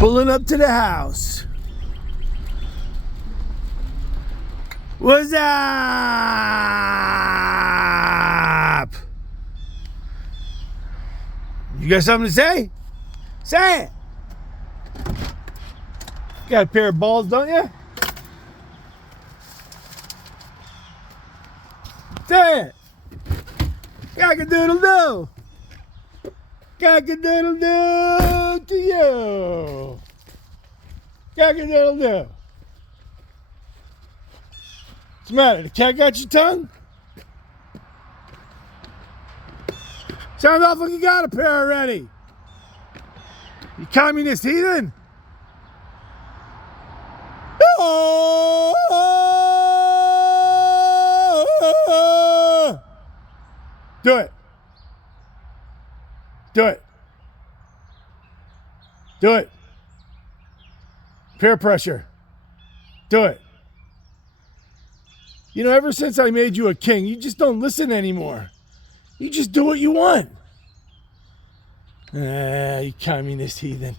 Pulling up to the house. What's up? You got something to say? Say it. Got a pair of balls, don't you? Say it. Cock-a-doodle-doo. Cock-a-doodle-doo to you. Cock-a-doodle-doo. What's the matter? The cat got your tongue? Sounds off like you got a pair already. You communist heathen. Do it. Do it. Do it. Peer pressure. Do it. You know, ever since I made you a king, you just don't listen anymore. You just do what you want. You communist heathen.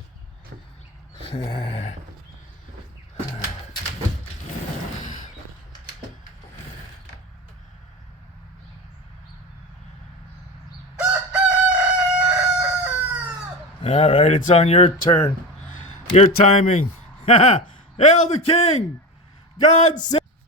All right, it's on your turn. Your timing. Hail the king! God save